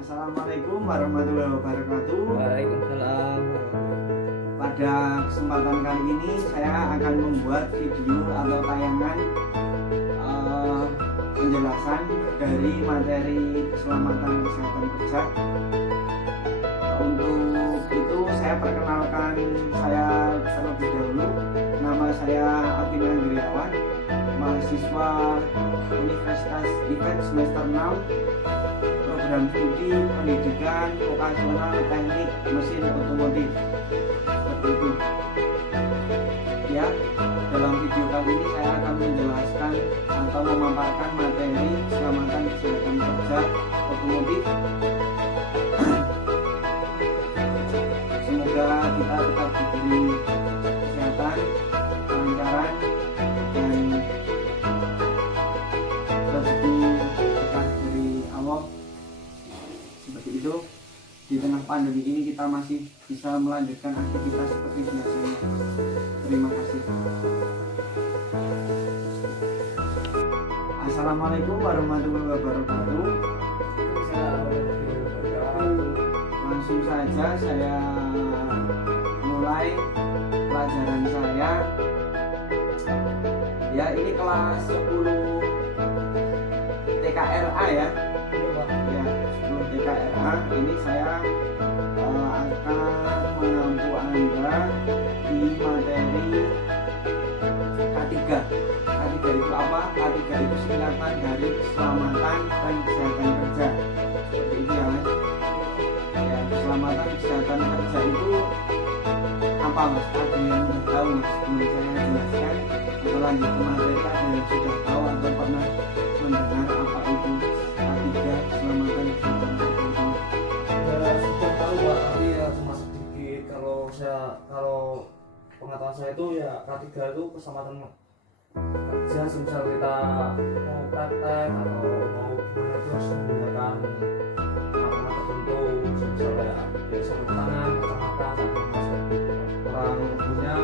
Assalamualaikum warahmatullahi wabarakatuh. Waalaikumsalam. Pada kesempatan kali ini saya akan membuat video atau tayangan penjelasan dari materi keselamatan kesehatan kerja. Untuk itu saya perkenalkan saya terlebih dahulu. Nama saya Afin Anggriawan, mahasiswa Universitas IPEN semester 6, program studi pendidikan vokasional teknik mesin otomotif. Seperti itu ya. Dalam video kali ini saya akan menjelaskan atau memaparkan materi keselamatan kesehatan kerja otomotif. Semoga kita tetap diberi kesehatan, kelancaran, dan rezeki berkah dari Allah. Seperti itu, di tengah pandemi ini kita masih bisa melanjutkan aktivitas seperti biasanya. Terima kasih. Assalamualaikum warahmatullahi wabarakatuh. Langsung saja saya mulai pelajaran saya. Ya, ini kelas 10 TKRA ya. Ya, 10 TKRA. Ini saya akan mengampu Anda di materi K3. K3 itu apa? K3 itu singkatan dari keselamatan dan kesehatan kerja. Seperti itu ya, Mas. Ya, keselamatan kesehatan kerja itu apa, Mas? Ada yang sudah tahu, Mas? Sebelum saya jelaskan atau lanjut ke materi, ada yang sudah tahu atau pernah mendengar apa itu K3 keselamatan kesehatan kerja itu? Ya, sudah tahu Pak, tapi ya cuma sedikit. Kalau pengetahuan saya itu ya K3 itu keselamatan kerja. Misal kita mau praktek atau mau gimana itu harus menggunakan alat tertentu, misalnya ya sarung tangan, kacamata, kurang punya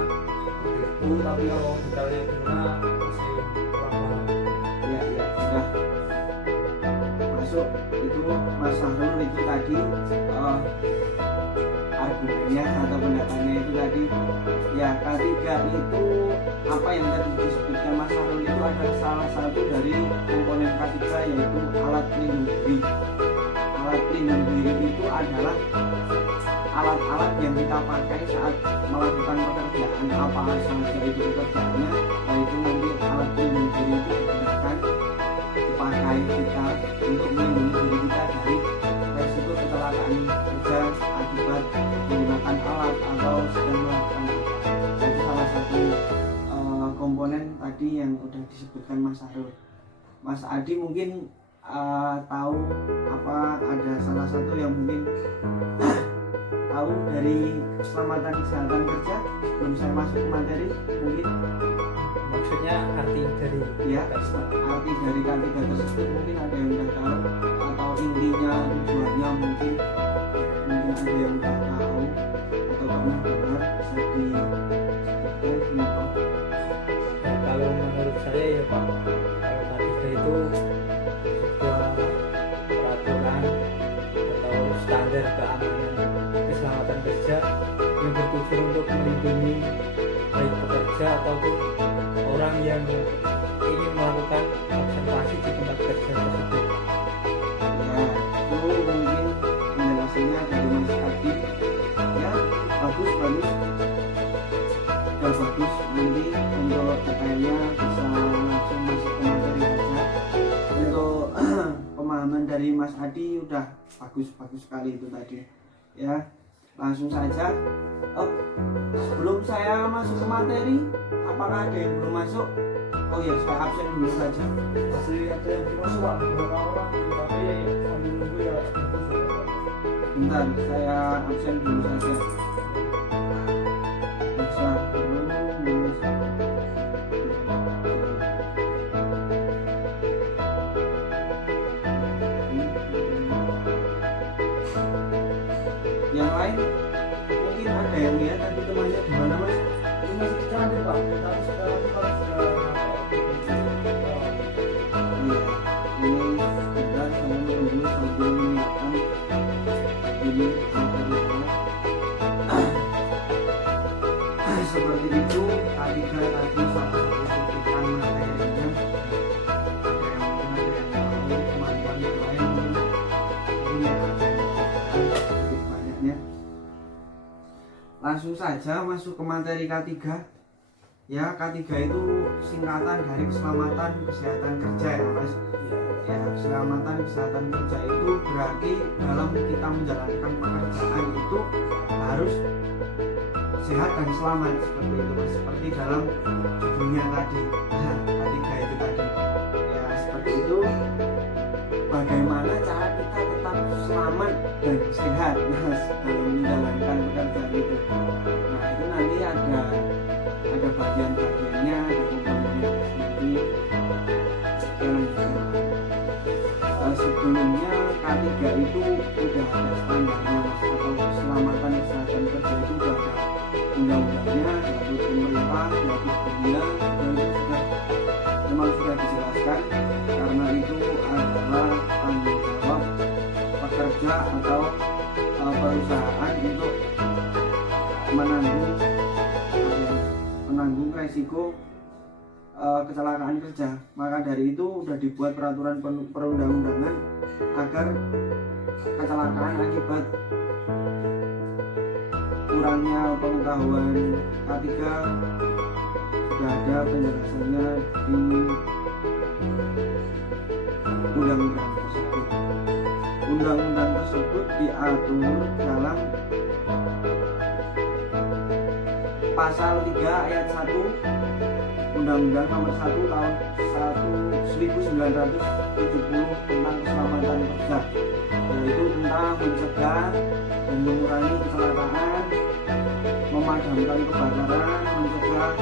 itu. Tapi kalau detailnya gimana masih kurang paham. Ya, sudah masuk itu Mas Sahrul itu tadi argumennya atau pendapatnya itu tadi. Ya, K3 itu apa yang tadi disebutkan Mas Sahrul itu adalah salah satu dari komponen K3, yaitu alat pelindung diri. Alat pelindung diri itu adalah alat-alat yang kita pakai saat melakukan pekerjaan apa saja itu pekerjaannya, yaitu nanti alat pelindung diri itu digunakan dipakai kita untuk melindungi diri kita dari resiko kecelakaan kerja akibat menggunakan alat atau sedang melakukan. Jadi salah satu komponen tadi yang udah disebutkan Mas Sahrul. Mas Adi mungkin tahu apa, ada salah satu yang mungkin tahu dari keselamatan kesehatan kerja sebelum saya masuk ke materi, mungkin Maksudnya arti dari ya arti dari K3 tersebut mungkin ada yang udah tahu, atau intinya tujuannya mungkin ada yang udah tahu atau pernah dengar. Bisa disebutkan kenapa? ya, kalau menurut saya ya Pak, kalau K3 itu sebuah peraturan atau standar keamanan keselamatan kerja yang bertujuan untuk melindungi baik pekerja ataupun orang yang ingin melakukan observasi di tempat kerja tersebut. Ya, itu mungkin penjelasannya dari Mas Adi. Ya, bagus. Udah bagus. Nanti untuk detailnya bisa langsung masuk ke materi aja. Untuk pemahaman dari Mas Adi udah bagus sekali itu tadi. Ya, langsung saja. Sebelum saya masuk ke materi, apakah ada yang belum masuk? Oh ya, saya absen dulu saja. Masih ada yang belum masuk Pak, beberapa orang, tapi sambil nunggu ya. Bentar, saya absen dulu saja. Bisa dulu, Mas. Yang lain mungkin ada yang lihat tadi temannya gimana, Mas? Ini masih cantik Pak, tapi sekarang sudah Iya, ini sebentar saya menunggu sambil menyiapkan ini seperti itu. K3 tadi salah satu suntikan materinya. Ada yang mungkin ada yang tahu, teman-teman yang lain mungkin ya ada yang tahu sedikit banyaknya. Langsung saja masuk ke materi K3. Ya, K3 itu singkatan dari keselamatan kesehatan kerja ya Mas. Ya, keselamatan kesehatan kerja itu berarti dalam kita menjalankan pekerjaan itu harus sehat dan selamat, seperti itu Mas. Seperti dalam judulnya tadi, K3 itu tadi. Ya, seperti itu. Bagaimana cara kita tetap selamat dan sehat Mas dalam menjalankan pekerjaan itu. Nah, itu nanti ada bagian-bagiannya, ada komponennya nanti. Sebelumnya K3 itu udah ada standarnya Mas, atau keselamatan kesehatan kerja itu udah ada undang-undangnya, yaitu pemerintah, yaitu dunia, dan itu sudah memang sudah dijelaskan karena itu adalah tanggung jawab pekerja atau perusahaan untuk menanggung resiko kecelakaan kerja. Maka dari itu sudah dibuat peraturan perundang-undangan agar kecelakaan akibat kurangnya pengetahuan K3 sudah ada penjelasannya di undang-undang tersebut. Undang-undang tersebut diatur dalam pasal 3 ayat 1 Undang-Undang nomor 1 tahun 1970 tentang keselamatan kerja, yaitu tentang mencegah dan mengurangi kecelakaan, memadamkan kebakaran, mencegah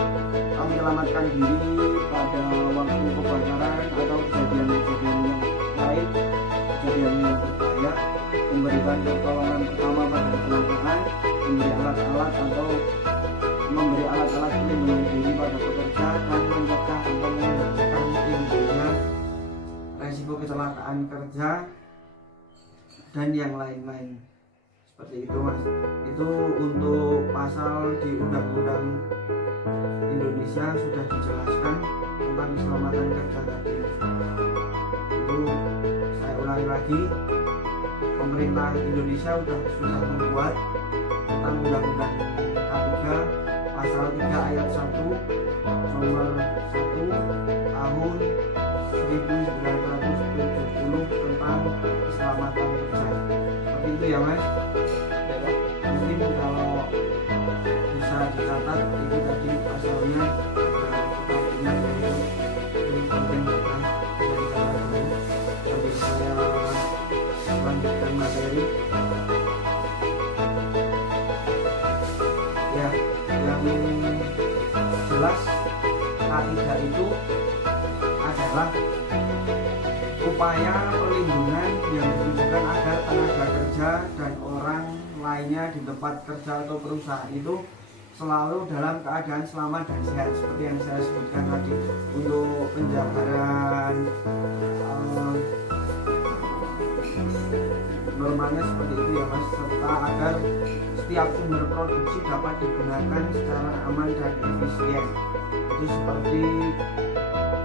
menyelamatkan diri pada waktu kebakaran atau kejadian-kejadian yang lain, kejadian yang berbahaya, memberikan pertolongan pertama pada kecelakaan, memberi alat-alat pelindungan diri pada pekerja, dan mencegah atau menghilangkan timbulnya resiko kecelakaan kerja dan yang lain-lain. Seperti itu Mas. Itu untuk pasal di Undang-Undang Indonesia sudah dijelaskan tentang keselamatan kerja tadi. Itu saya ulangi lagi, pemerintah Indonesia sudah membuat tentang Undang-Undang K3 pasal 3 ayat 1 nomor 1 tahun 1970 tentang keselamatan kerja. Seperti itu ya Mas. Mungkin kalau bisa dicatat itu tadi pasalnya ini penting kita dari cara dulu sambil saya lanjutkan materi. Ya, yang jelas K3 itu adalah upaya perlindungan yang ditujukan agar tenaga kerja dan orang lainnya di tempat kerja atau perusahaan itu selalu dalam keadaan selamat dan sehat, seperti yang saya sebutkan tadi. Untuk penjabaran normalnya seperti itu ya Mas, serta agar setiap sumber produksi dapat digunakan secara aman dan efisien. Itu seperti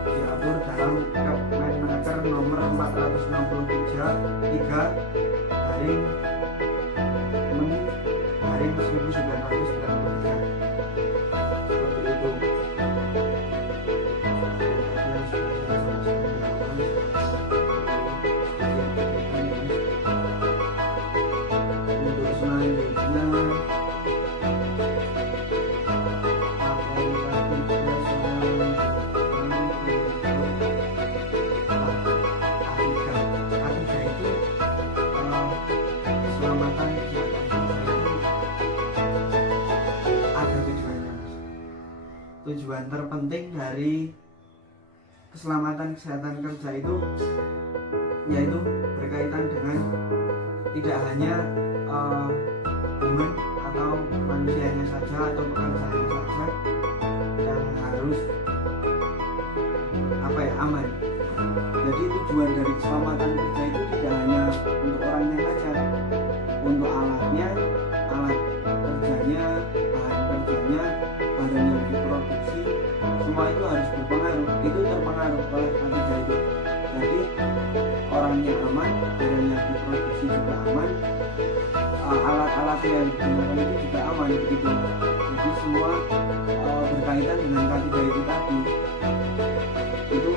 diatur dalam Kepmenaker nomor 463/1993. Seperti itu. Untuk selanjutnya tujuan terpenting dari keselamatan kesehatan kerja itu yaitu berkaitan dengan tidak hanya human atau manusianya saja atau pekerjaannya saja yang harus aman. Jadi tujuan dari keselamatan kerja itu tidak hanya untuk orangnya saja, untuk barang yang diproduksi juga aman, alat-alat yang digunakan itu juga aman begitu. Jadi semua berkaitan dengan K3 itu tadi, itu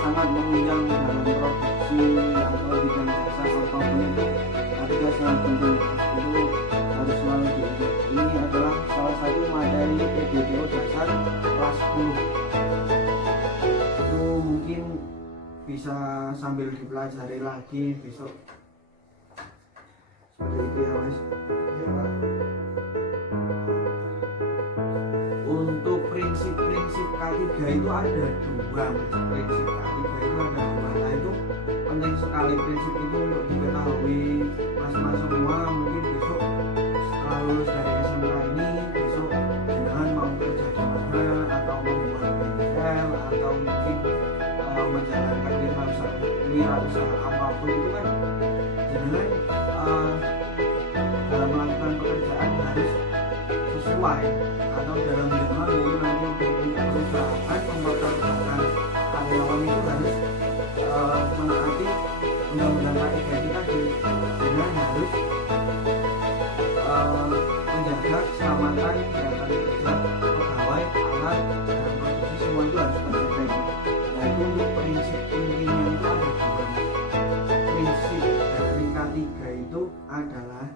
sangat menunjang dalam produksi atau bidang jasa apapun itu. K3 sangat penting, itu harus selalu diingat. Ini adalah salah satu materi PBPO dasar kelas 10. Itu mungkin bisa sambil dipelajari lagi besok, seperti itu ya mas. Iya Pak. Untuk prinsip-prinsip K3 itu ada dua mas. Prinsip K3 itu ada dua. Nah itu penting sekali prinsip itu untuk diketahui mas-mas semua. Mungkin besok setelah lulus dari SMK ini, besok jangan mau kerja di mana atau membuat bengkel atau mungkin menjalankan wirausaha apapun itu kan, jangan dalam melakukan pekerjaan harus sesuai, atau dalam jurnal mungkin nanti punya perusahaan mempekerjakan karyawan itu harus menaati undang-undang K3 itu tadi, dengan harus menjaga keselamatan kesehatan kerja pegawai, alat, dan produksi, semua itu harus terjaga. Nah itu untuk prinsip intinya itu ada dua. Prinsip dari K3 itu adalah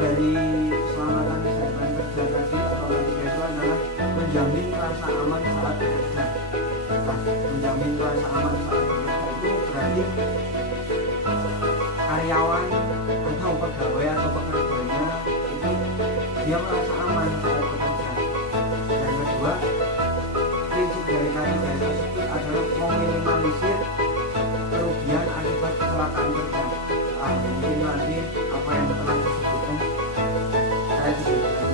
dari keselamatan kesehatan kerja tadi atau K3 itu adalah menjamin rasa aman saat bekerja. Nah, menjamin rasa aman saat bekerja itu berarti karyawan atau pegawai atau pekerjanya itu dia merasa aman saat bekerja. Yang kedua, prinsip dari K3 tersebut adalah meminimalisir kerugian akibat kecelakaan kerja. Mungkin nanti apa yang telah disebutkan saya sebutkan.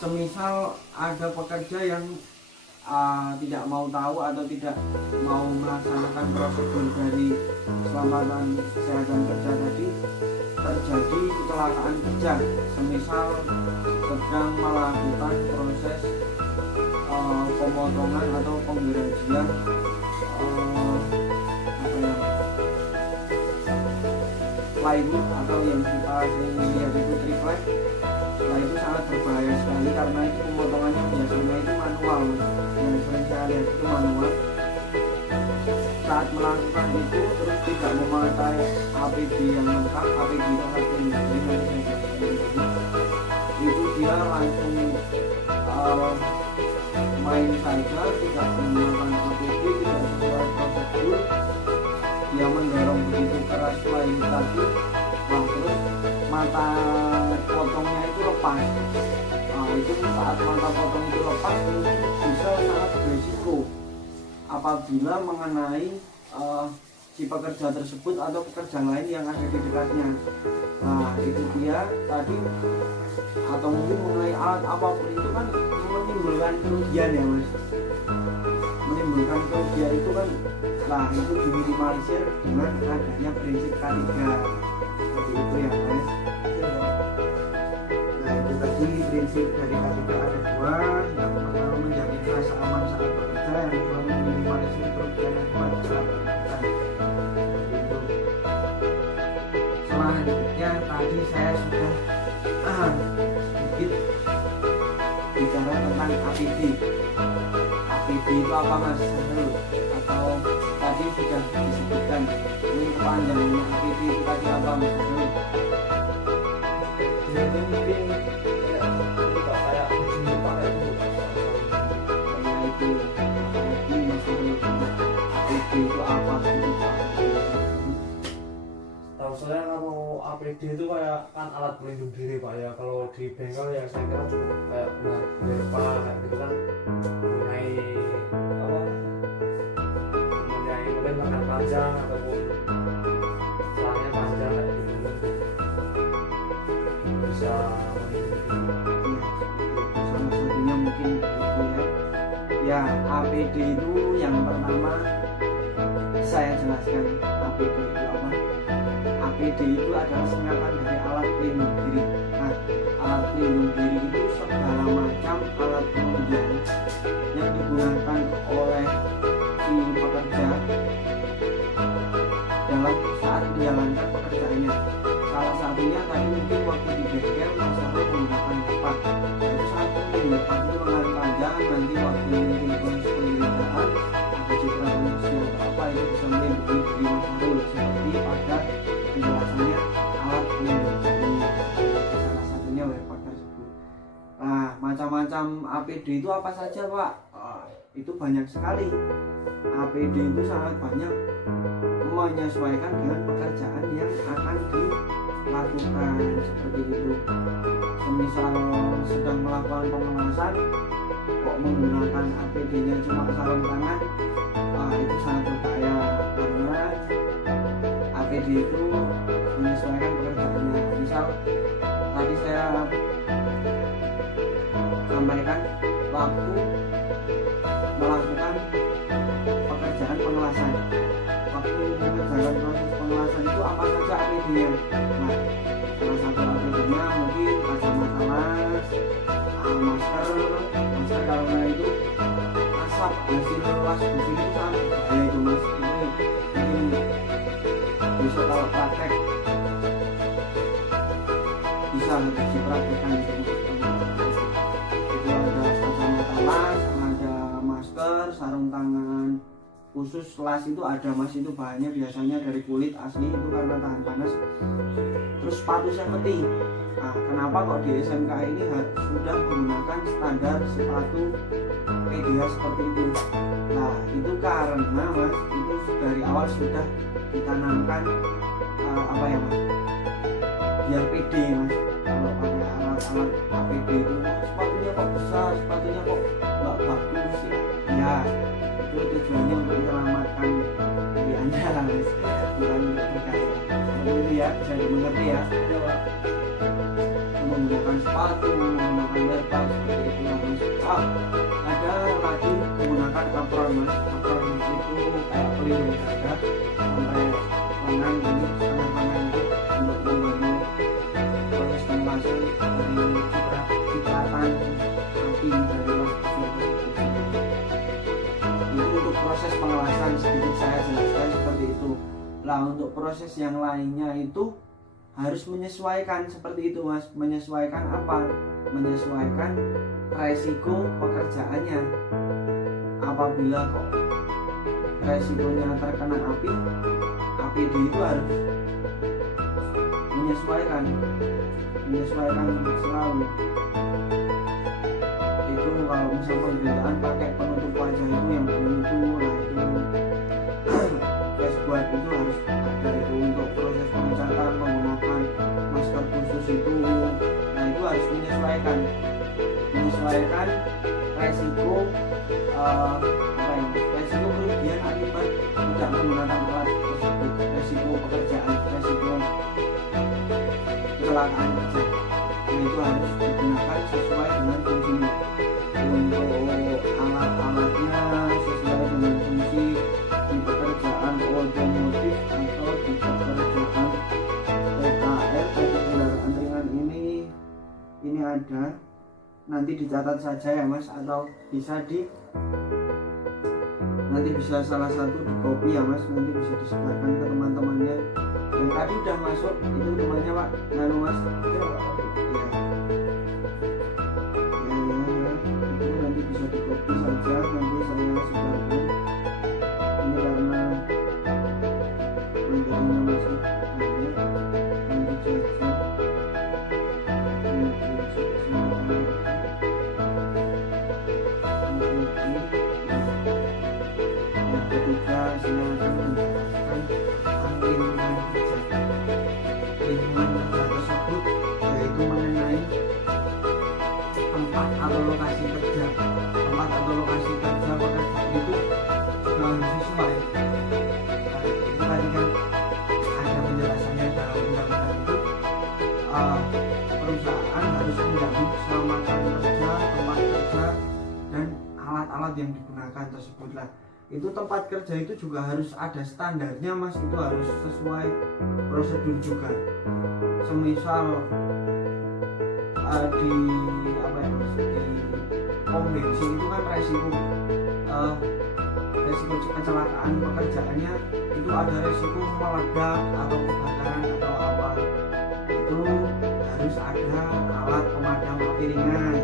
Semisal ada pekerja yang tidak mau tahu atau tidak mau melaksanakan prosedur dari keselamatan kesehatan kerja tadi, terjadi kecelakaan kerja. Semisal sedang melakukan proses pemotongan atau penggerajian plywood atau yang kita sering lihat itu triplek. Nah itu sangat berbahaya sekali karena itu pemotongannya biasanya itu manual, yang sering saya lihat itu manual. Saat melakukan itu terus tidak memakai APD yang lengkap, APD itu alat pelindung diri, itu dia langsung main saja, tidak menggunakan APD, tidak sesuai prosedur. Dia mendorong begitu keras lain tadi, nah terus mata potongnya itu lepas. Nah itu saat mata potong itu lepas bisa sangat berisiko apabila mengenai si pekerja tersebut atau pekerja lain yang ada di dekatnya. Nah itu dia tadi, atau mungkin mengenai alat apapun itu kan menimbulkan kerugian ya mas, menimbulkan kerugian itu kan. Nah itu diminimalisir dengan adanya prinsip K3 seperti itu ya mas. Nah itu tadi prinsip dari K3 ada dua. Yang pertama menjamin rasa aman saat bekerja, yang kedua meminimalisir kerugian akibat kecelakaan kerja. Itu. Selanjutnya tadi saya sudah sedikit bicara tentang APD. APD itu apa mas? Atau tadi sudah disebutkan, ini kepanjangannya APD itu tadi apa mas? Jadi mungkin ya kayak begini pakai itu. Karena itu lagi masalah APD itu apa sih? Tahu saya kalau APD itu kayak kan alat pelindung diri Pak ya. Kalau di bengkel ya saya kira cukup kayak dari Pak kayak gitu kan, mempunyai apa? Mempunyai mungkin lengan panjang ataupun bisa melindungi. Ya, salah satunya mungkin itu ya. Ya, APD itu yang pertama saya jelaskan APD itu apa. APD itu adalah singkatan dari alat pelindung diri. Nah, alat pelindung diri itu segala macam alat penunjang yang digunakan oleh si pekerja dalam saat menjalankan pekerjaannya. Salah satunya tadi mungkin waktu di bengkel masalah menggunakan lepak. Itu sangat penting, lepak itu lengan panjang, nanti waktu mungkin proses penggeledahan ada citra manusia atau apa itu bisa melindungi diri Mas Harul seperti pada penjelasannya alat pelindung diri. Salah satunya lepak tersebut. Nah, macam-macam APD itu apa saja Pak? Itu banyak sekali. APD itu sangat banyak menyesuaikan dengan pekerjaan yang akan dilakukan seperti itu. Semisal sedang melakukan pengelasan kok menggunakan APD-nya cuma sarung tangan, itu sangat berbahaya karena APD itu menyesuaikan pekerjaannya. Misal tadi saya sampaikan waktu melakukan pekerjaan pengelasan, waktu mengerjakan proses pengelasan itu apa saja APD-nya. Nah, salah satu APD-nya mungkin kacamata las, masker karena itu asap hasil las busi itu sangat berbahaya itu Mas. Itu mungkin besok kalau praktek bisa lebih dipraktekkan itu. Itu ada kacamata las, ada masker, sarung tangan khusus las itu ada Mas, itu bahannya biasanya dari kulit asli itu karena tahan panas. Terus sepatu safety. Nah, kenapa kok di SMK ini sudah menggunakan standar sepatu PDH seperti itu? Nah, itu karena Mas, itu dari awal sudah ditanamkan apa ya Mas? Biar PD Mas. Kalau pakai alat-alat APD itu, sepatunya kok besar, sepatunya kok nggak bagus ya. Ya, itu tujuannya untuk menyelamatkan diri Anda Mas, bukan untuk berkaya. Seperti itu ya, bisa dimengerti ya. Menggunakan sepatu, menggunakan lepak seperti itu Mas. Ada lagi menggunakan apron Mas. Apron itu kayak pelindung dada sampai lengan ini, setengah lengan itu untuk membantu proses pengelasan dari cipratan api dari las itu. Untuk proses pengelasan sedikit saya jelaskan seperti itu. Lah untuk proses yang lainnya itu harus menyesuaikan seperti itu Mas. Menyesuaikan apa? Menyesuaikan resiko pekerjaannya. Apabila kok resikonya terkena api, APD itu harus menyesuaikan selalu. Itu kalau misal penggeledahan pakai penutup wajah itu yang itu, nah itu dashboard itu harus ada itu. Untuk proses pengecatan menggunakan masker khusus itu, nah itu harus menyesuaikan resiko resiko kerugian akibat tidak menggunakan alat tersebut, resiko pekerjaan, resiko kecelakaan kerja. Nah itu harus digunakan sesuai dengan fungsinya. Untuk alat-alatnya sesuai dengan fungsi di pekerjaan otomotif atau di pekerjaan PKR atau kendaraan ringan ini ada. Nanti dicatat saja ya Mas, atau nanti bisa salah satu di copy ya Mas, nanti bisa disebarkan ke teman-temannya. Dan tadi udah masuk itu temannya Pak Nano Mas ya. Itu nanti bisa di copy saja, nanti saya sebarkan ini karena materinya masih banyak. Nanti saja yang ketiga saya akan menjelaskan tentang lingkungan kerja tersebut, yaitu mengenai tempat atau lokasi kerja pekerjaan itu juga harus sesuai. Itu tadi kan ada penjelasannya dalam undang-undang itu, perusahaan tempat yang digunakan tersebut lah. Itu tempat kerja itu juga harus ada standarnya mas, itu harus sesuai prosedur juga. Semisal di apa ya mas, di pom bensin itu kan resiko kecelakaan pekerjaannya itu ada resiko meledak atau kebakaran atau apa, itu harus ada alat pemadam api ringan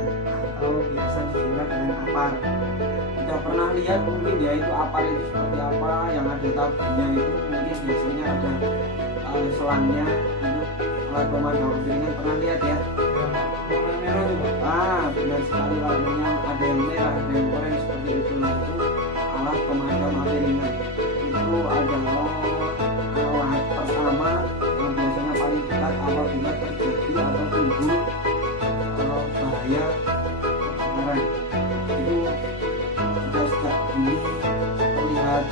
atau biasa disingkat dengan APAR. Kita pernah lihat mungkin ya itu APAR itu seperti apa, yang ada tabungnya itu mungkin biasanya ada selangnya, itu alat pemadam api ringan, pernah lihat ya? Warna merah tuh Pak. Benar sekali, warnanya ada yang merah ada yang oranye seperti itu. Nah itu alat pemadam api ringan, itu adalah alat pertama yang biasanya paling dekat apabila terjadi atau timbul bahaya kebakaran. Itu sudah sejak dini terlihat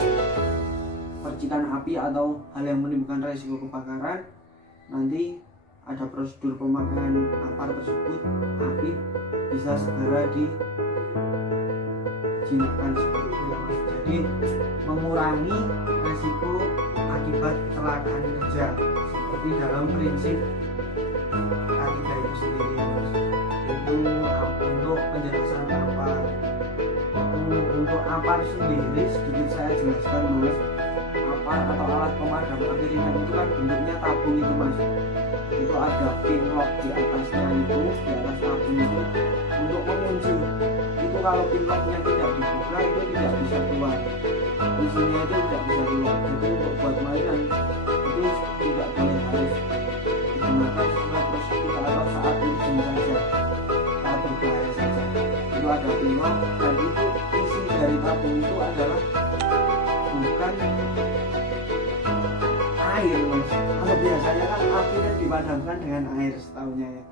percikan api atau hal yang menimbulkan resiko kebakaran, nanti ada prosedur pemakaian APAR tersebut, api bisa segera dijinakkan seperti itu ya mas. Jadi mengurangi resiko akibat kecelakaan kerja seperti dalam prinsip K3 itu sendiri mas. Itu untuk penjelasan APAR. Untuk APAR sendiri sedikit saya jelaskan mas. APAR atau alat pemadam api ringan itu kan bentuknya tabung itu mas. Itu ada pin lock di atasnya, itu di atas tabung itu untuk mengunci. Itu kalau pin locknya tidak dibuka itu tidak bisa keluar, isinya itu tidak bisa keluar. Jadi untuk buat mainan itu tidak boleh, harus digunakan sesuai prosedur atau saat izin saja, saat berbahaya saja. Itu ada pin lock, dan itu isi dari tabung itu adalah bukan air mas. Kalau biasanya kan apinya dipadamkan dengan air setahunya ya.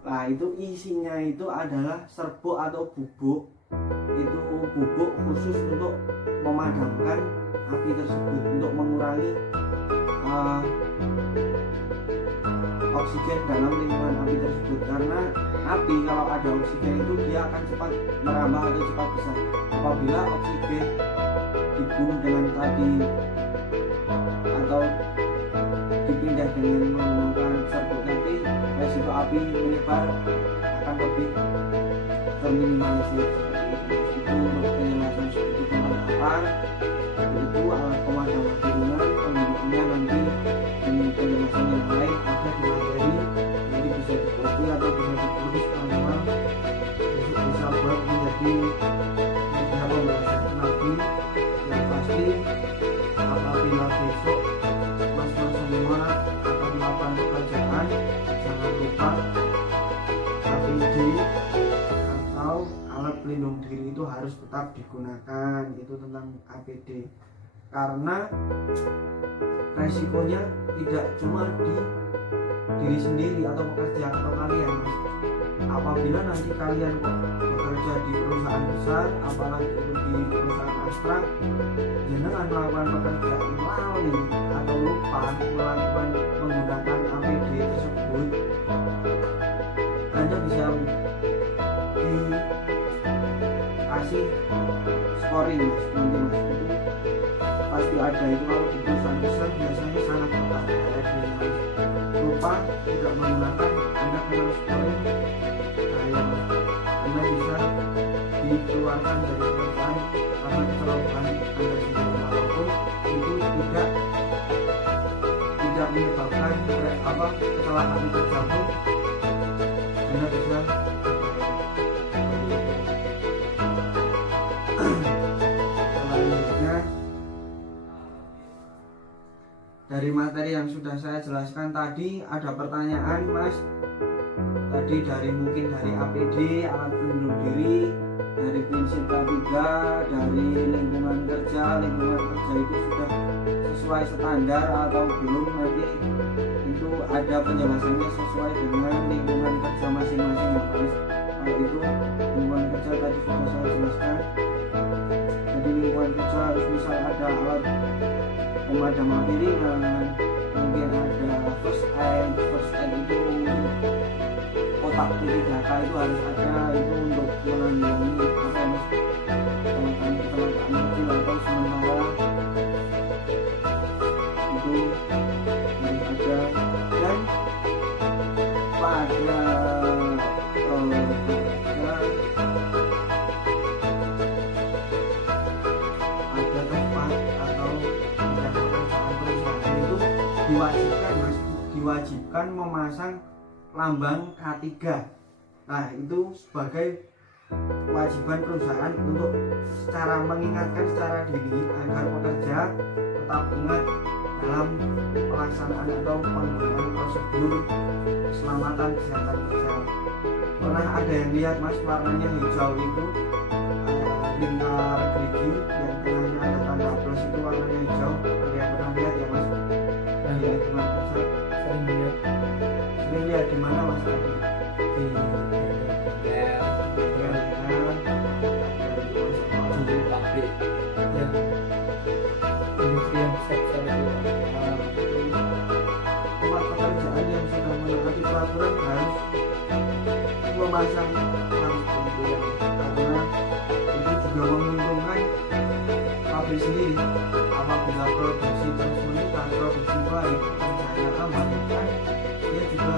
Nah itu isinya itu adalah serbuk atau bubuk. Itu bubuk khusus untuk memadamkan api tersebut, untuk mengurangi oksigen dalam lingkungan api tersebut. Karena api kalau ada oksigen itu dia akan cepat merambah atau cepat besar. Apabila oksigen dibunuh dengan tadi atau dipindah dengan menggunakan serbuk tadi, resiko api menyebar akan lebih terminimalisir seperti itu. Itu untuk penjelasan seperti tentang APAR. Itu alat pemadam api ringan. Penggunaannya nanti di penjelasan yang lain ada di materi, nanti bisa dikopi atau bisa ditulis teman-teman, bisa buat menjadi media pembelajaran lagi. Yang pasti apabila besok mas-mas semua akan melakukan pekerjaan, jangan lupa APD atau alat pelindung diri itu harus tetap digunakan. Itu tentang APD, karena resikonya tidak cuma di diri sendiri atau pekerja atau kalian mas. Apabila nanti kalian bekerja di perusahaan besar, apalagi itu di perusahaan abstrak, jangan melakukan pekerjaan lalai atau lupa melakukan menggunakan APD tersebut, Anda bisa dikasih scoring mas, nanti mas. Itu pasti ada, itu kalau di perusahaan besar biasanya sangat ketat APD. Lupa tidak menggunakan, Anda kena scoring, Anda bisa dikeluarkan dari perusahaan karena kesalahan Anda sendiri, walaupun itu tidak menyebabkan kecelakaan tersebut, Anda bisa selanjutnya dari materi yang sudah saya jelaskan tadi. Ada pertanyaan mas tadi mungkin dari APD, alat pelindung diri, dari prinsip K3, dari lingkungan kerja itu sudah sesuai standar atau belum, nanti itu ada penjelasannya sesuai dengan lingkungan kerja masing-masing ya mas. Nah itu lingkungan kerja tadi sudah saya jelaskan. Jadi lingkungan kerja harus misal ada alat pemadam api ringan, mungkin ada first aid itu kotak data itu harus ada, itu untuk menangani apa mas, kecelakaan kecil atau sementara itu yang ada. Dan pada tempat atau perusahaan itu diwajibkan memasang lambang K3. Nah, itu sebagai kewajiban perusahaan untuk secara mengingatkan secara diri agar pekerja tetap ingat dalam pelaksanaan atau penggunaan prosedur keselamatan kesehatan kerja. Pernah ada yang lihat Mas, warnanya hijau itu lingkar gerigi yang tengahnya ada tanda plus itu warnanya hijau. Ada yang pernah lihat ya Mas? Di lingkungan kerja sering lihat di mana Mas tadi? Di pabrik yang industri yang besar itu. Tempat pekerjaan yang sudah menaati peraturan harus memasang harus seperti itu ya, karena itu juga menguntungkan pabrik sendiri. Apabila produksi terus meningkat, produksi baik, pekerjaannya aman, kan dia juga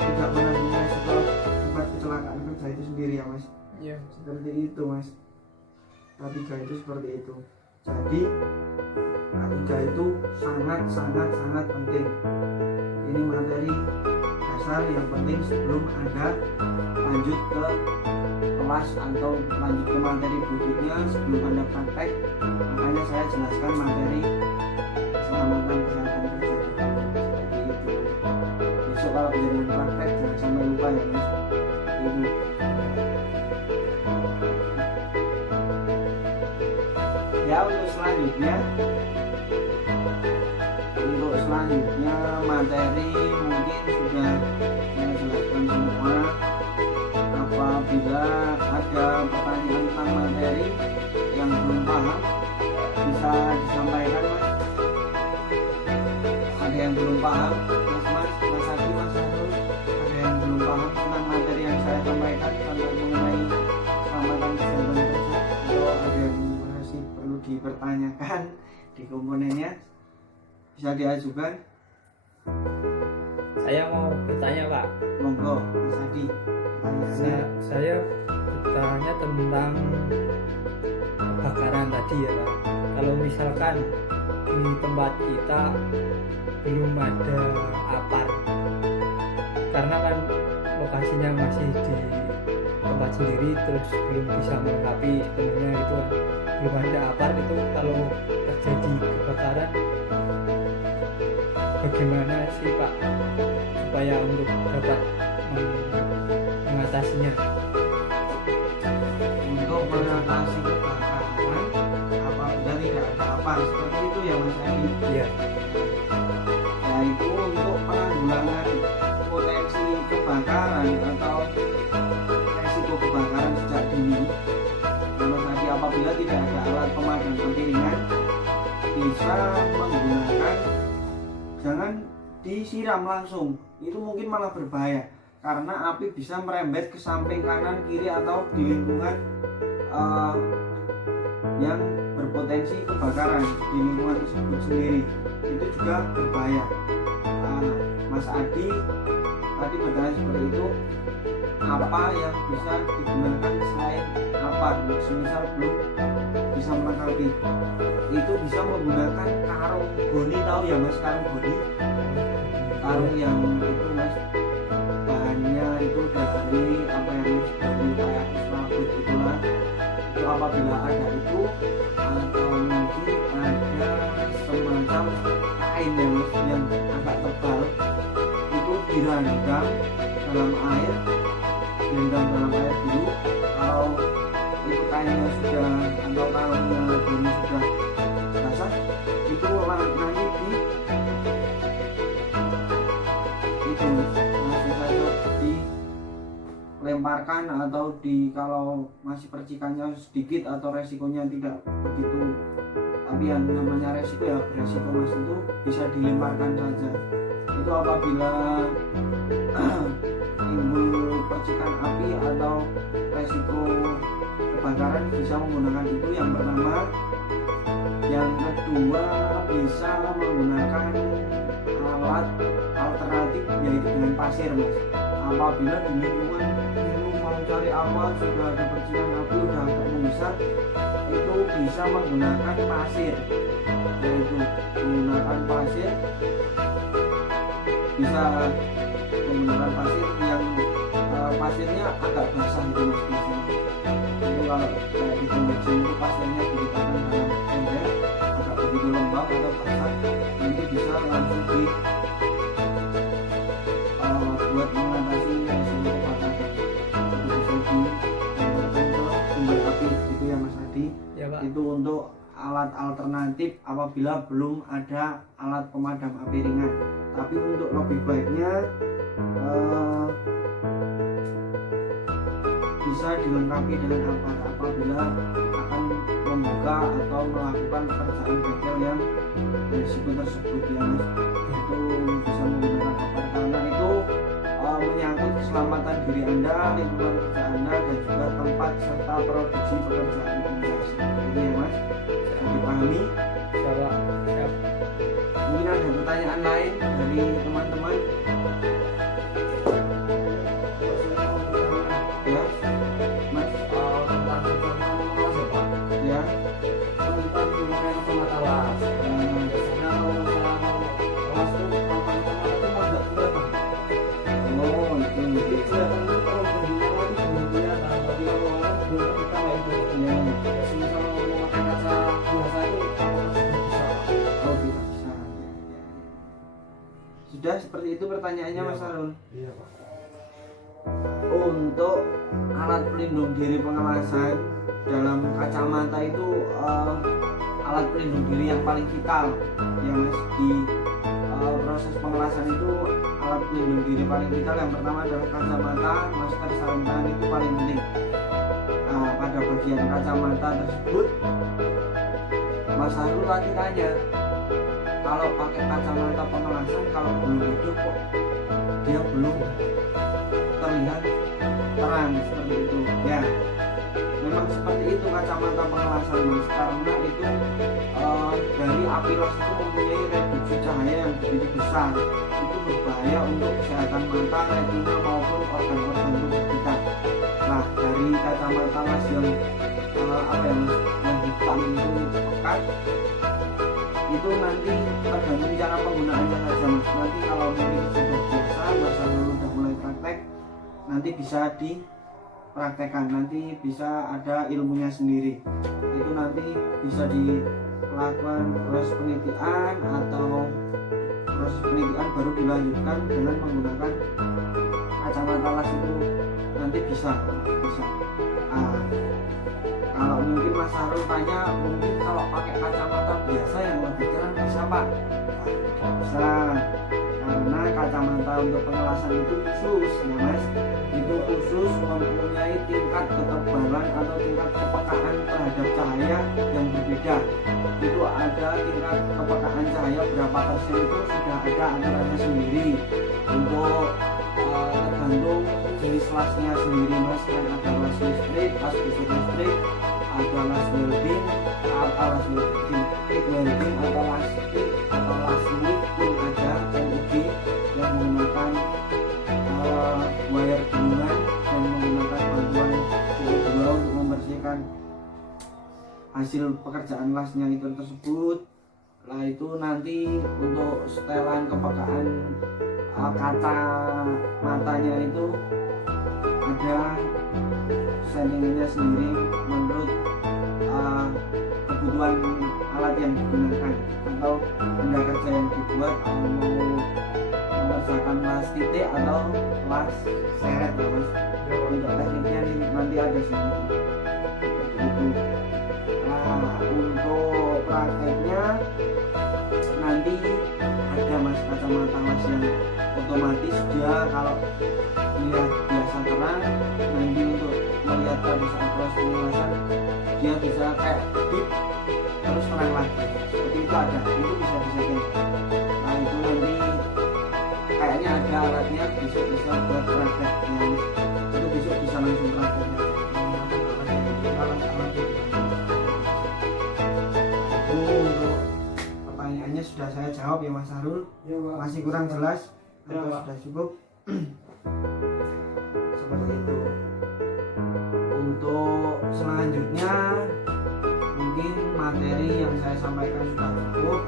tidak menanggung resiko akibat kecelakaan kerja itu sendiri ya Mas. Iya. Seperti itu Mas. K3 itu seperti itu. Jadi K3 itu sangat penting. Ini materi dasar yang penting sebelum Anda lanjut ke kelas atau lanjut ke materi berikutnya sebelum Anda praktek. Makanya saya jelaskan materi keselamatan kesehatan kerja seperti itu. Besok kalau kejadian praktek jangan sampai lupa ya Mas. Itu. Ya, untuk selanjutnya materi mungkin sudah saya jelaskan semua. Apabila ada pertanyaan tentang materi yang belum paham bisa disampaikan Mas. Ada yang belum paham Mas Adi, Mas Arul, ada yang belum paham tentang materi yang saya sampaikan tentang mengenai keselamatan kesehatan kerja, atau ada yang masih perlu dipertanyakan di komponennya, bisa diajukan. Saya mau bertanya Pak. Monggo Mas Adi, pertanyaannya. Saya bertanya tentang kebakaran tadi ya Pak. Kalau misalkan di tempat kita belum ada APAR, karena kan lokasinya masih di tempat sendiri, terus belum bisa melengkapi sepenuhnya itu kan, belum ada APAR itu, kalau terjadi kebakaran bagaimana sih Pak supaya untuk dapat mengatasinya? Untuk mengatasi kebakaran apabila tidak ada APAR seperti itu ya Mas Adi. Iya. Yaitu untuk penanggulangan potensi kebakaran atau resiko kebakaran sejak dini. Mas Adi, apabila tidak ada alat pemadam api ringan, bisa menggunakan, jangan disiram langsung, itu mungkin malah berbahaya karena api bisa merembet ke samping kanan kiri atau di lingkungan yang berpotensi kebakaran di lingkungan tersebut sendiri, itu juga berbahaya. Mas Adi tadi bertanya seperti itu, apa yang bisa digunakan selain APAR, semisal belum bisa melengkapi, itu bisa menggunakan karung goni, tahu ya Mas karung goni? Karung yang itu Mas, bahannya itu dari apa yang Mas, dari kayak selaput itulah. Itu apabila ada itu, atau mungkin ada semacam kain ya Mas yang agak tebal, itu direndam dalam air, dulu. Kalau itu kainnya sudah atau karungnya goni sudah basah, itu nanti itu masih saja dilemparkan atau kalau masih percikannya sedikit atau resikonya tidak begitu, tapi yang namanya resiko ya beresiko Mas, itu bisa dilemparkan saja. Itu apabila timbul percikan api atau resiko kebakaran bisa menggunakan itu yang pertama. Yang kedua bisa menggunakan alat alternatif yaitu dengan pasir mas. Apabila di lingkungan mau cari aman sudah ada percikan api sudah agak membesar, itu bisa menggunakan pasir, yaitu menggunakan pasir, bisa menggunakan pasir yang pasirnya agak basah itu mas biasanya. Itu kalau kayak di bensin itu pasirnya diletakkan dalam ember agak begitu lembab atau basah, nanti bisa langsung di buat mengatasi resiko kebakaran. Itu bisa dilakukan ke sumber api itu ya mas Adi. Ya Pak. Itu untuk alat alternatif apabila belum ada alat pemadam api ringan. Tapi untuk lebih baiknya bisa dilengkapi dengan apabila akan membuka atau melakukan pekerjaan bengkel yang berisiko tersebut ya mas. Itu bisa menggunakan apar karena itu menyangkut keselamatan diri anda, lingkungan kerja anda, dan juga tempat serta produksi pekerjaan anda. Seperti ini ya mas, bisa dipahami. Siap. Siap. Mungkin ada pertanyaan lain dari teman-teman ya mas? Tentang mas ya Pak, Ya tentang menggunakan kacamata las. Biasanya kalau saya mau las tuh kacamata itu agak kelihatan. oh itu Jadi kelihatan itu kalau berhubungan itu belum kelihatan, tapi kalau orang belum kita kayak itu. ya. Misal mau pakai kaca biasa itu apakah sudah bisa Pak? Oh tidak bisa. Sudah seperti itu pertanyaannya Iya, mas Pak. Arun. Iya Pak. Untuk alat pelindung diri pengemasan dalam kacamata itu alat pelindung diri yang paling vital ya mas. Di proses pengelasan itu alat pelindung diri paling vital yang pertama adalah kacamata, masker, sarung tangan itu paling penting. Pada bagian kacamata tersebut Mas Harul tadi tanya kalau pakai kacamata pengelasan kalau belum hidup kok dia belum terlihat terang seperti itu ya. Memang seperti itu kacamata pengelasan mas, karena itu dari api las itu mempunyai reduksi cahaya yang begitu besar. Itu berbahaya untuk kesehatan mata, retina maupun organ-organ tubuh kita. Nah dari kacamata las yang yang hitam itu pekat, itu nanti tergantung cara penggunaannya saja mas. Nanti kalau mungkin sudah biasa, masa lalu sudah mulai praktek, nanti bisa dipraktekkan, nanti bisa ada ilmunya sendiri. Itu nanti bisa dilakukan proses penelitian atau proses penelitian baru dilanjutkan dengan menggunakan kacamata las itu nanti bisa. Kalau mungkin Mas Harun tanya mungkin kalau pakai kacamata biasa yang lebih terang bisa pak? Tidak bisa, karena kacamata untuk pengelasan itu khusus ya mas. Itu khusus mempunyai tingkat ketebalan atau tingkat kepekaan terhadap cahaya yang berbeda. Itu ada tingkat kepekaan cahaya berapa persen itu sudah ada aturannya sendiri. Untuk tergantung jenis lasnya sendiri mas, kan ada las listrik, las listrik, ada las welding, atau las welding atau las stick atau las lift pun ada LUG yang menggunakan wire gulungan dan menggunakan bantuan CO2 untuk membersihkan hasil pekerjaan lasnya itu tersebut. Nah itu nanti untuk setelan kepekaan kaca matanya itu ada settingannya sendiri menurut kebutuhan alat yang digunakan atau benda kerja yang dibuat, mau mengerjakan las titik atau las seret ya mas. Untuk tekniknya nanti ada sendiri itu. Untuk prakteknya nanti ada mas kacamata las yang otomatis dia kalau melihat biasa terang, nanti untuk melihat pada saat proses pengelasan dia bisa kayak dip terus terang lagi seperti itu, ada itu bisa disetting. Nah itu nanti kayaknya ada alatnya, bisa buat praktek yang itu besok bisa langsung praktek. jawab ya Mas Harul. Ya, Pak. Masih kurang jelas Ya, atau Pak. sudah cukup? Seperti itu. Untuk selanjutnya mungkin materi yang saya sampaikan sudah cukup.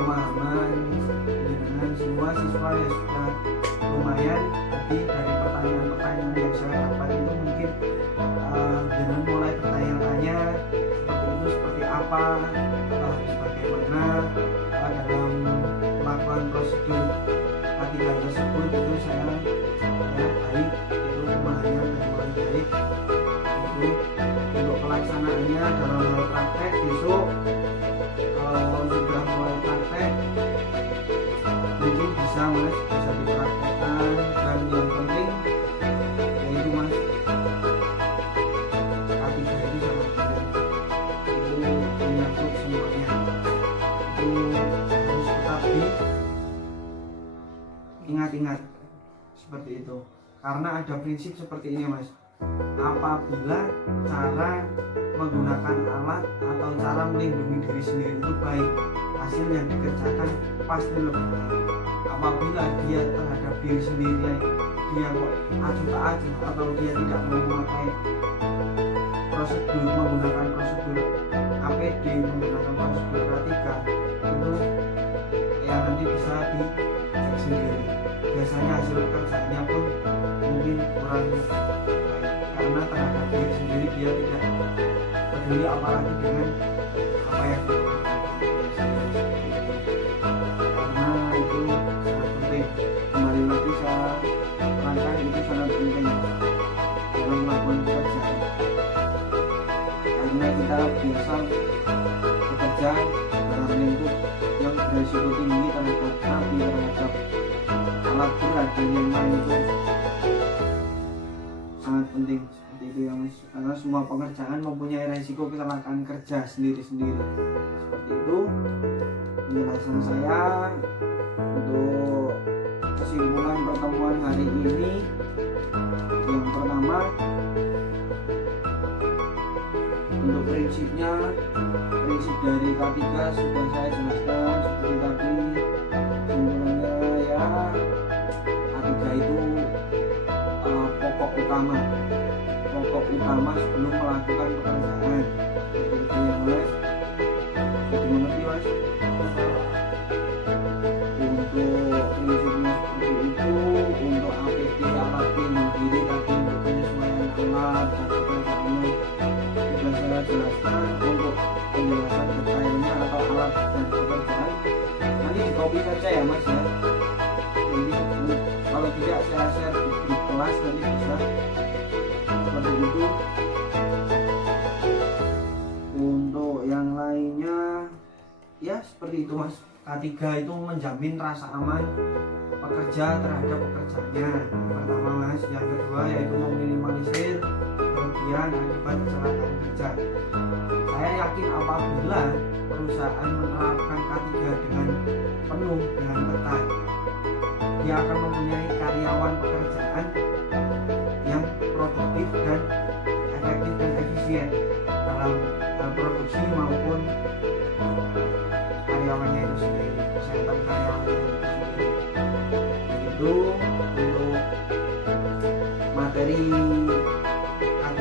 Pemahaman dengan semua siswa ya sudah lumayan. Tapi dari pertanyaan-pertanyaan yang saya dapat itu mungkin dengan mulai bertanya-tanya seperti itu, seperti apa, harus bagaimana dalam melakukan prosedur latihan tersebut, itu saya ya baik, itu pemahaman yang mulai baik. Itu untuk pelaksanaannya dalam hal praktek besok sudah mulai praktek, mungkin bisa Mas, bisa dipraktekkan. Dan yang penting yaitu Mas, K3 itu sangat penting, itu menyangkut semuanya, itu harus tetap diingat-ingat seperti itu. Karena ada prinsip seperti ini Mas, apabila cara menggunakan alat atau cara melindungi diri sendiri itu baik, hasil yang dikerjakan pasti lebih baik. Apabila dia terhadap diri sendiri dia kok acuh tak acuh atau dia tidak mau memakai prosedur, menggunakan prosedur APD, menggunakan prosedur K3, itu ya nanti bisa dicek sendiri. Biasanya hasil kerjanya pun mungkin kurang baik, karena terhadap diri sendiri dia tidak peduli, apalagi dengan apa yang dilakukan. Karena itu sangat penting. Kembali lagi saya terangkan, itu sangat penting dalam melakukan pekerjaan. Karena kita biasa bekerja dalam lingkup yang berisiko tinggi terhadap api, terhadap alat berat dan yang lain, itu sangat penting seperti itu ya Mas. Karena semua pekerjaan mempunyai resiko kecelakaan kerja sendiri-sendiri. Seperti itu penjelasan saya untuk kesimpulan pertemuan hari ini. Yang pertama, untuk prinsipnya, prinsip dari K3 sudah saya jelaskan seperti tadi. Simpulannya ya, K3 itu pokok utama sebelum melakukan pekerjaan. Seperti itu ya Mas. Jadi mengerti Mas? Untuk prinsipnya seperti itu. Untuk APD, alat pelindung diri tadi, untuk penyesuaian alat dan pekerjaannya sudah saya jelaskan. Untuk penjelasan detailnya atau alat dan pekerjaan nanti di copy saja ya Mas ya. Jadi kalau tidak saya share di kelas nanti bisa seperti itu. Untuk yang lainnya ya seperti itu Mas. K3 itu menjamin rasa aman pekerja terhadap pekerjaannya. Yang pertama Mas, yang kedua yaitu meminimalisir kerugian akibat kecelakaan kerja. Saya yakin apabila perusahaan menerapkan K3 dengan penuh, dengan ketat, dia akan mempunyai karyawan pekerjaan yang produktif dan efektif dan efisien dalam produksi maupun karyawannya itu sendiri, kesehatan karyawannya itu sendiri. Begitu untuk materi K3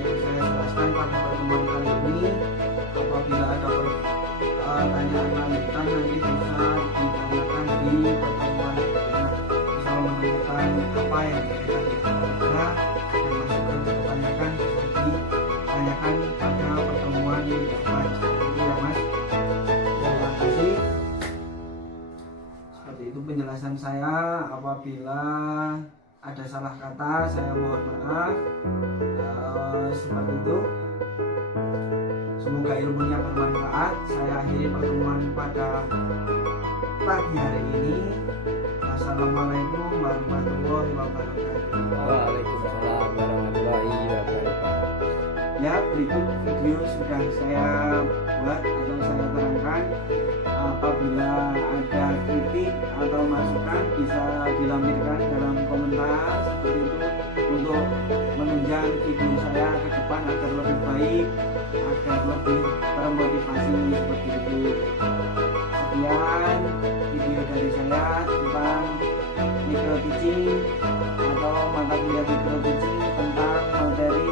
yang saya jelaskan pada pertemuan kali ini. Apabila ada pertanyaan lanjutan nanti bisa ditanyakan di pertemuan berikutnya. Bisa menanyakan apa yang berkaitan dengan K3 dan masukan ditanyakan bisa ditanyakan pada pertemuan yang depan. Seperti itu ya Mas. Terima kasih. Seperti itu penjelasan saya. Apabila ada salah kata saya mohon maaf. Seperti itu. Semoga ilmunya bermanfaat. Saya akhiri pertemuan pada pagi hari ini. Assalamualaikum warahmatullahi wabarakatuh. Waalaikumsalam warahmatullahi wabarakatuh. Ya, berikut video sudah saya buat atau saya terangkan. Apabila ada kritik atau masukan bisa dilampirkan dalam komentar seperti itu untuk menunjang video saya ke depan. depan agar lebih baik, agar lebih termotivasi seperti itu. Sekian video dari saya tentang micro teaching atau mata kuliah micro teaching tentang materi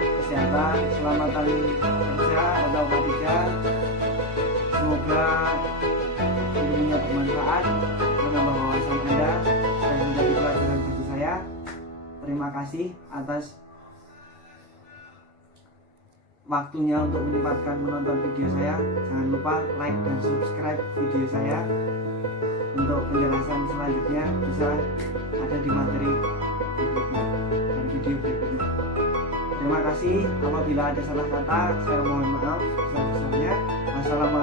kesehatan keselamatan kerja atau K3. Semoga ilmunya bermanfaat, menambah wawasan Anda dan menjadi pelajaran bagi saya. Terima kasih atas waktunya untuk menyempatkan menonton video saya. Jangan lupa like dan subscribe video saya. Untuk penjelasan selanjutnya bisa ada di materi berikutnya dan video berikutnya. Terima kasih. Apabila ada salah kata, saya mohon maaf sebesar-besarnya. Wassalamualaikum